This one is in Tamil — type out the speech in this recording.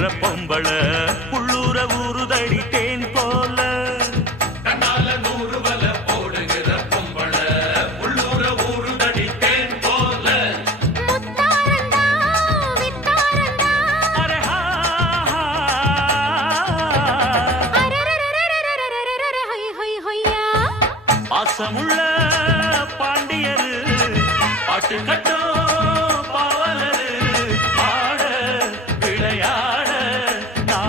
போடுகிற பொம்பள உள்ளூர ஊறுதடி தேன் போல கண்ணால 100 வல போடுகிற பொம்பள உள்ளூர ஊறுதடி தேன் போல முத்தாரண்டா வித்தாரண்டா அரஹா அரரரரரரரரரரர ஹொய் ஹொய் ஹொய்யா பாசமுள்ள பாண்டியரு பாட்டு கட்ட